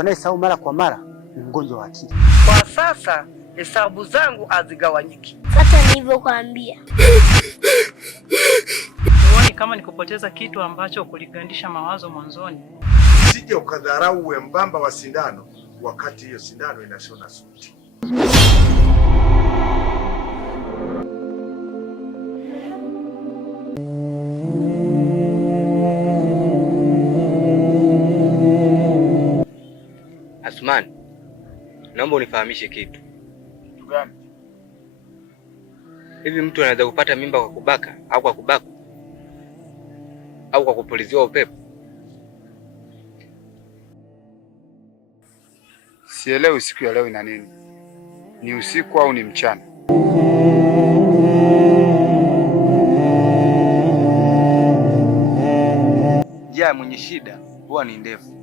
mtu anayesahau mara kwa mara ni mgonjwa wa akili. Kwa sasa hesabu zangu hazigawanyiki. Hata nilivyokuambia. Uone kama nikupoteza kitu ambacho kuligandisha mawazo mwanzoni. Usije ukadharau wembamba wa sindano wakati hiyo sindano inashona suti. Asman, naomba unifahamishe kitu. Kitu gani? Hivi mtu anaweza kupata mimba kwa kubaka au kwa kubakwa au kwa kupuliziwa upepo? Sielewi siku ya leo ina nini. Ni usiku au ni mchana? Njia ya mwenye shida huwa ni ndefu.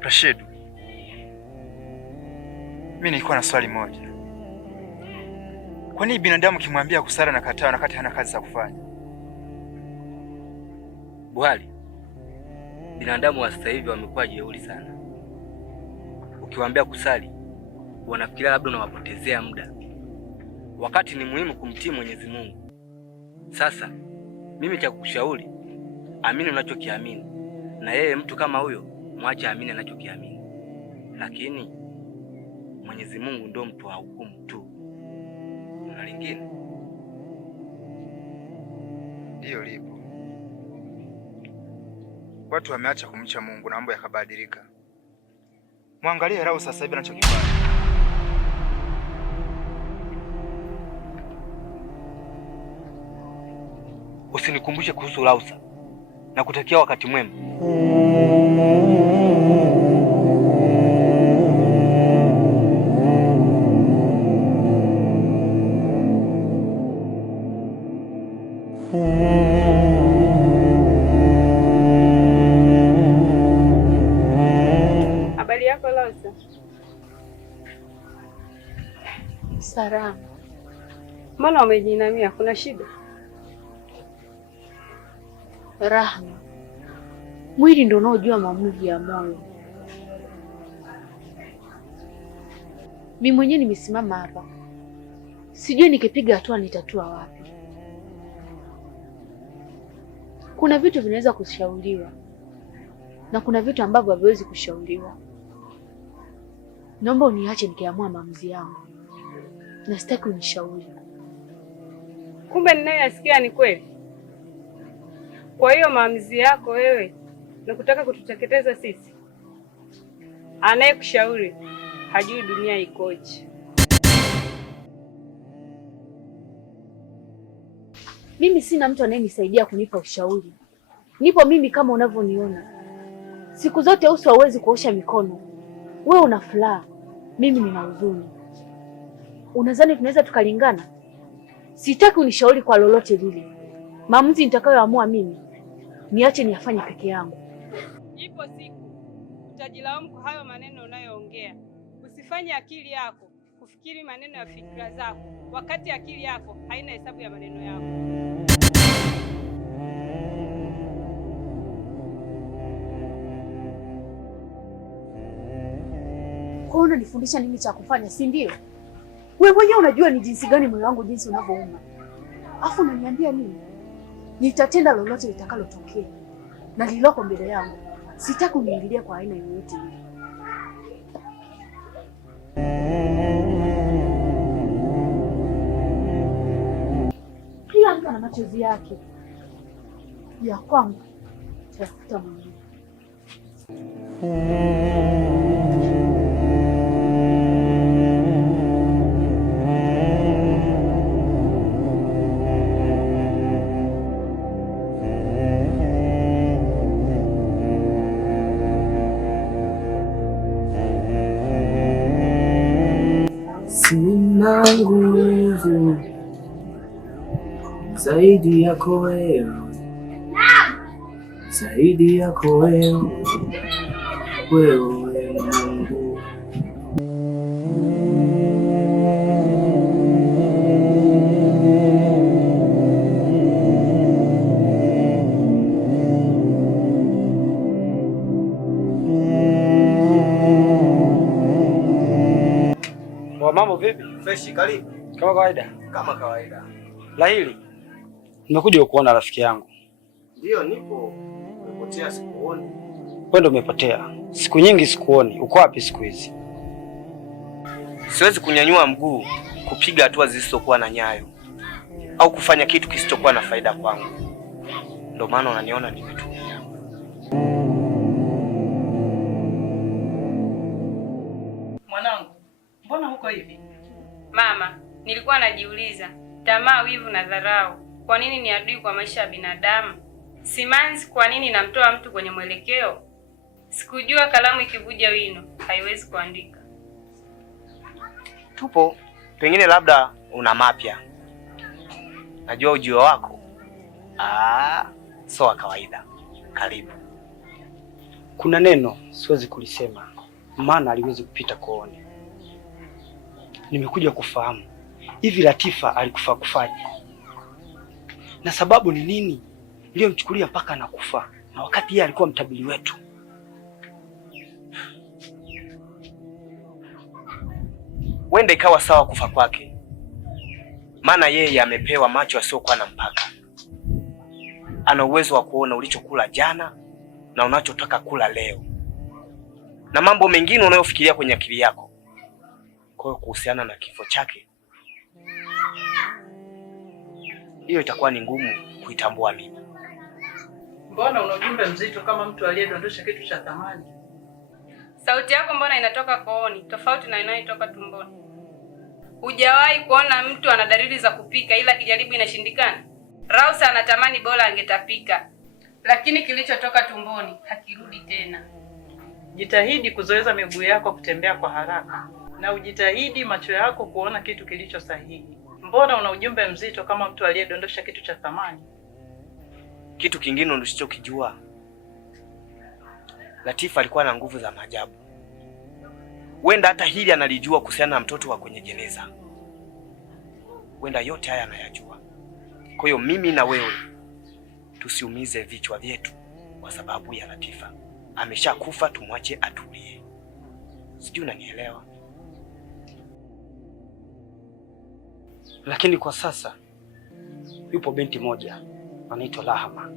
Rashid, mimi nilikuwa na swali moja. Kwa nini binadamu kimwambia kusala na kataa wakati hana kazi za kufanya? Buhari, binadamu wa sasa hivi wamekuwa jeuri sana. Ukiwaambia kusali, wanafikiria labda unawapotezea muda, wakati ni muhimu kumtii Mwenyezi Mungu. Sasa mimi cha kukushauri, amini unachokiamini, na yeye mtu kama huyo mwache amini anachokiamini. Lakini Mwenyezi Mungu ndio mtu wa hukumu tu. Na lingine ndiyo lipo. Watu wameacha kumcha Mungu na mambo yakabadilika. Muangalie Rau sasa hivi anachokifanya. Usinikumbushe kuhusu Lausa na kutakia wakati mwema. Habari yako Lausa? Salama. Mbona umejinamia? Kuna shida? Rahma, mwili ndio unaojua maumivu ya moyo. Mimi mwenyewe nimesimama hapa, sijui nikipiga hatua nitatua wapi. Kuna vitu vinaweza kushauriwa na kuna vitu ambavyo haviwezi kushauriwa. Naomba uniache nikiamua maamuzi yangu, na sitaki unishauri. Kumbe ninayoyasikia ni kweli? Kwa hiyo maamuzi yako wewe na kutaka kututeketeza sisi? Anayekushauri hajui dunia ikoje. Mimi sina mtu anayenisaidia kunipa ushauri. Nipo mimi kama unavyoniona. Siku zote uso hauwezi kuosha mikono. Wewe una furaha, mimi nina huzuni. Unadhani tunaweza tukalingana? Sitaki unishauri kwa lolote lile. Maamuzi nitakayoamua mimi, niache niyafanye peke yangu. Ipo siku utajilaumu kwa hayo maneno unayoongea. Usifanye akili yako kufikiri maneno ya fikra zako, wakati akili yako haina hesabu ya maneno yako. Kwa unanifundisha nini cha kufanya, si ndio? Wewe mwenyewe unajua ni jinsi gani moyo wangu jinsi unavyouma. Afu unaniambia nini? Nitatenda lolote litakalotokea. Na liloko mbele yangu, sitaki uniingilie kwa aina yoyote ile. Kila mtu ana machozi yake. Ya kwangu tafuta mwenyewe. sina nguvu zaidi yako wewe, zaidi yako wewe, wewe Mungu. Mambo vipi? Fresh, karibu. Kama kawaida. Kama kawaida. Lahili, nimekuja kukuona rafiki yangu. Ndio, nipo. Umepotea, sikuoni. Wewe ndio umepotea. Siku nyingi sikuoni. Uko wapi siku hizi? Siwezi kunyanyua mguu kupiga hatua zisizokuwa na nyayo au kufanya kitu kisichokuwa na faida kwangu. Ndio maana unaniona nimetulia. Mwanangu, mbona huko hivi? Mama, nilikuwa najiuliza, tamaa, wivu na dharau, kwa nini ni adui kwa maisha ya binadamu? Simanzi, kwa nini namtoa mtu kwenye mwelekeo? Sikujua kalamu ikivuja wino haiwezi kuandika. Tupo, pengine labda una mapya. Najua ujio wako sio wa kawaida. Karibu. Kuna neno siwezi kulisema, maana aliwezi kupita kooni. Nimekuja kufahamu hivi Latifa alikufa kufaje, na sababu ni nini iliyomchukulia mpaka anakufa, na wakati yeye alikuwa mtabiri wetu. Wenda ikawa sawa kufa kwake, maana yeye amepewa macho asiokuwa na mpaka. Ana uwezo wa kuona ulichokula jana na unachotaka kula leo, na mambo mengine unayofikiria kwenye akili yako. Kwa hiyo kuhusiana na kifo chake, hiyo itakuwa ni ngumu kuitambua mimi. Mbona una ujumbe mzito kama mtu aliyedondosha kitu cha thamani? Sauti yako mbona inatoka kooni tofauti na inayotoka tumboni? Hujawahi kuona mtu ana dalili za kupika ila kijaribu inashindikana? Rausa anatamani bora angetapika, lakini kilichotoka tumboni hakirudi tena. Jitahidi kuzoeza miguu yako kutembea kwa haraka, na ujitahidi macho yako kuona kitu kilicho sahihi. Mbona una ujumbe mzito kama mtu aliyedondosha kitu cha thamani? Kitu kingine usichokijua, Latifa alikuwa na nguvu za maajabu. Wenda hata hili analijua kuhusiana na mtoto wa kwenye jeneza. Wenda yote haya anayajua. Kwa hiyo mimi na wewe tusiumize vichwa vyetu kwa sababu ya Latifa. Ameshakufa, tumwache atulie. Sijui unanielewa? Lakini kwa sasa yupo binti moja anaitwa Lahama,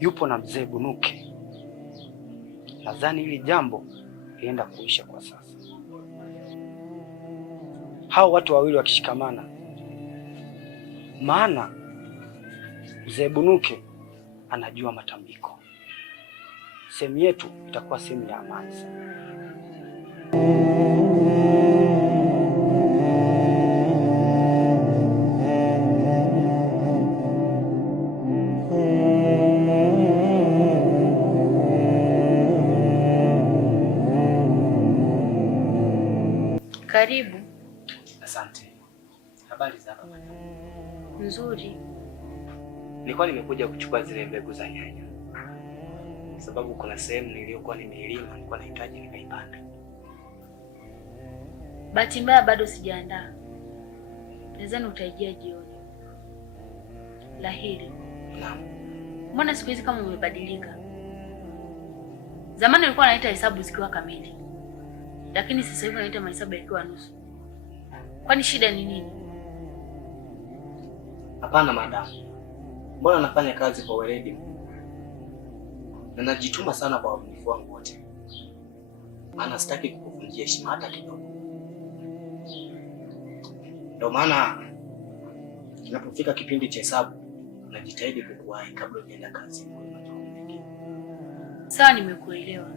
yupo na mzee Bunuke. Nadhani hili jambo lienda kuisha kwa sasa. Hao watu wawili wakishikamana, maana mzee Bunuke anajua matambiko, sehemu yetu itakuwa sehemu ya amani sana. Karibu. Asante. Habari za hapa? Nzuri. Nilikuwa nimekuja kuchukua zile mbegu za nyanya, sababu kuna sehemu niliyokuwa nimeilima nilikuwa nahitaji nikaipanda. Bahati mbaya bado sijaandaa. Nadhani utaijia jioni. Lahili. Naam. Mbona siku hizi kama umebadilika? Zamani ulikuwa unaita hesabu zikiwa kamili, lakini sasa hivi unaita mahesabu yakiwa nusu. Kwani shida ni nini? Hapana madam. Mbona nafanya kazi kwa weledi na najituma sana kwa uaminifu wangu wote, maana sitaki kukuvunjia heshima hata kidogo. Ndio maana kinapofika kipindi cha hesabu najitahidi kukuwahi kabla ujaenda kazi. Sawa, nimekuelewa.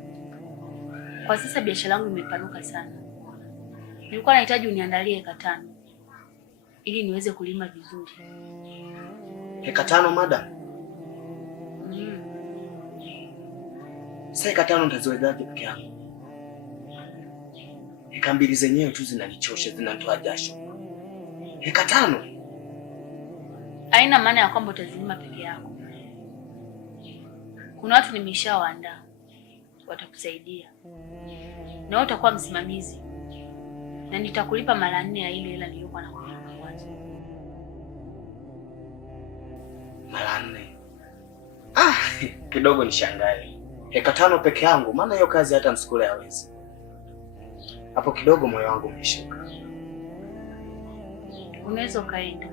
Kwa sasa biashara yangu imepanuka sana. Nilikuwa nahitaji uniandalie eka 5 ili niweze kulima vizuri. Eka 5 madam? Sasa eka 5 nitaziwezaje peke yangu? Eka 2 zenyewe tu zinanichosha, zinatoa jasho. Eka 5. Haina maana ya kwamba utazilima peke yako. Kuna watu nimeshawaandaa watakusaidia. Na wewe utakuwa msimamizi. Na nitakulipa mara 4 ya ile hela niliyokuwa nakulipa mwanzo. Mara 4. Kidogo nishangae. Eka 5 peke yangu, maana hiyo kazi hata msukule hawezi. Hapo kidogo moyo wangu umeshuka. Unaweza kaenda.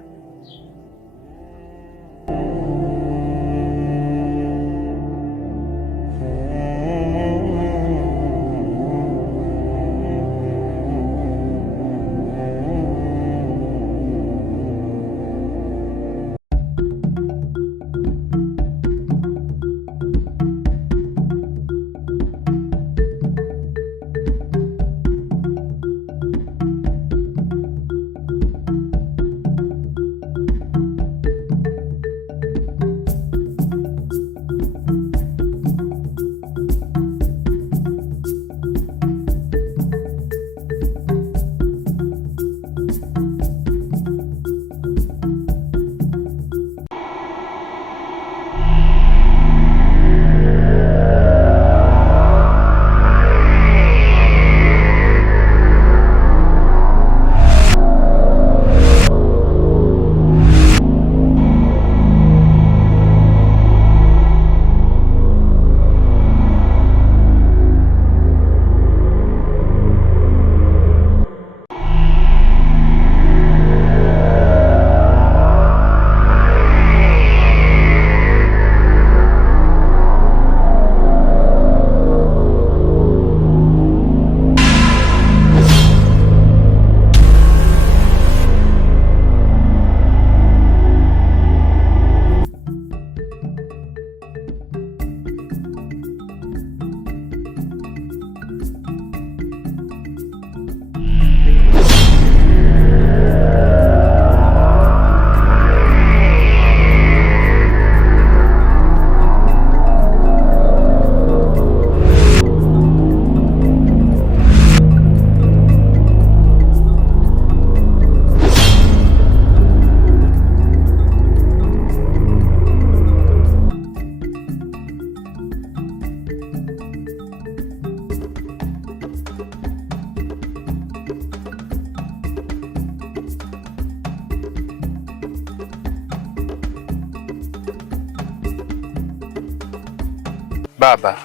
Baba,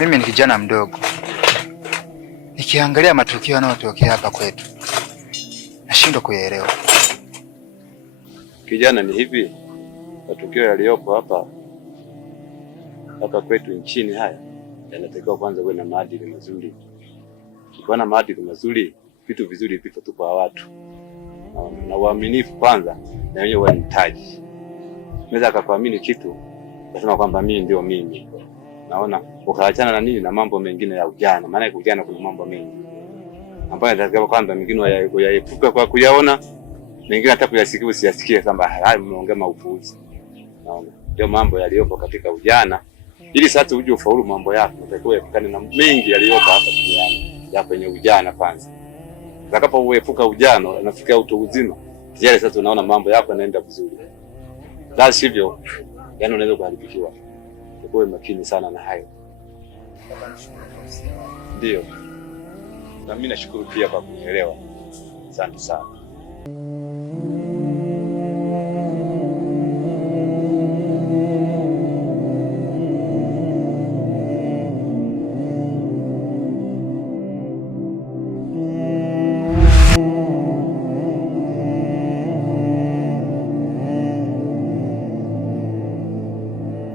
mimi ni kijana mdogo, nikiangalia matukio yanayotokea hapa kwetu nashindwa kuyaelewa. Kijana, ni hivi, matukio yaliyopo hapa kwetu nchini haya yanatakiwa kwanza kuwe na maadili mazuri. Ukiwa na maadili mazuri, vitu vizuri vipo tu kwa watu. Na uaminifu kwanza na wenyewe wanahitaji. Unaweza akakuamini kitu nasema kwamba mimi ndio mimi. Naona ukaachana na nini na mambo mengine ya ujana. Maana ujana kuna mambo mengi ambayo nataka kwanza mengine yaepuka kwa kuyaona, mengine hata kuyasikia usiyasikie kwamba haya mmeongea maupuuzi. Naona ndio mambo yaliyopo katika ujana, ili sasa uje ufaulu mambo yako utakuwa epukane na mengi yaliyopo hapa duniani ya kwenye ujana kwanza. Utakapo uepuka ujana unafikia utu uzima, tayari sasa unaona mambo yako yanaenda vizuri. La sivyo, yani unaweza kuharibikiwa. Uwe makini sana na hayo. Ndio. Na mimi nashukuru pia kwa kunielewa. Asante sana.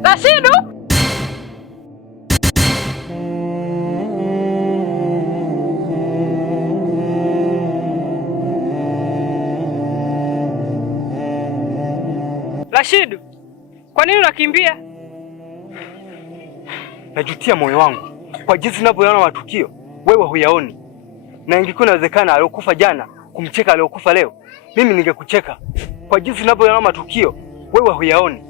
Rashidu! Rashidu, kwa nini unakimbia? Najutia moyo wangu kwa jinsi ninavyoona matukio wewe huyaoni. Na ingekuwa inawezekana aliyokufa jana kumcheka aliyokufa leo, mimi ningekucheka. Kwa jinsi ninavyoona matukio wewe huyaoni.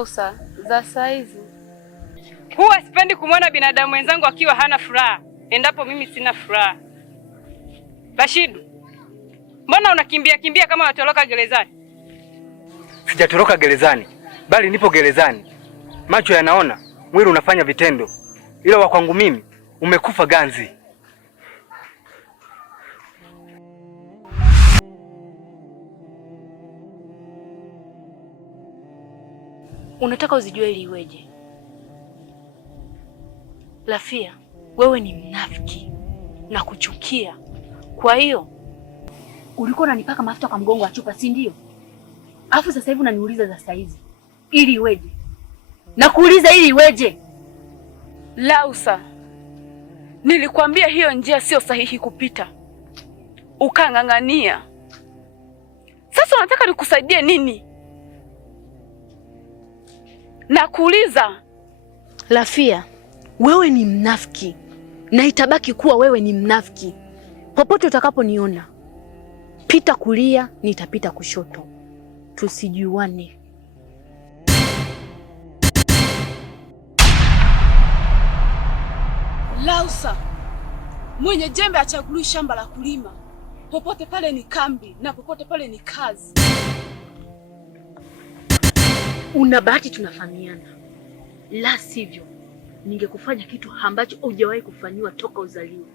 Lausa, za saizi huwa sipendi kumwona binadamu wenzangu akiwa hana furaha endapo mimi sina furaha. Rashidu, mbona unakimbia kimbia kama unatoroka gerezani? Sijatoroka gerezani, bali nipo gerezani. Macho yanaona, mwili unafanya vitendo, ila wa kwangu mimi umekufa ganzi. Unataka uzijue ili iweje? Rafia, wewe ni mnafiki na kuchukia. Kwa hiyo ulikuwa unanipaka mafuta kwa mgongo wa chupa, si ndio? Alafu sasa hivi unaniuliza za saizi ili iweje? Nakuuliza ili iweje? Lausa, nilikwambia hiyo njia sio sahihi kupita, ukang'ang'ania. Sasa unataka nikusaidie nini? Nakuuliza. Rafia, wewe ni mnafiki na itabaki kuwa wewe ni mnafiki. Popote utakaponiona, pita kulia, nitapita kushoto. Tusijuane. Lausa, mwenye jembe achagului shamba la kulima. Popote pale ni kambi na popote pale ni kazi. Una bahati tunafahamiana, la sivyo ningekufanya kitu ambacho hujawahi kufanyiwa toka uzaliwa.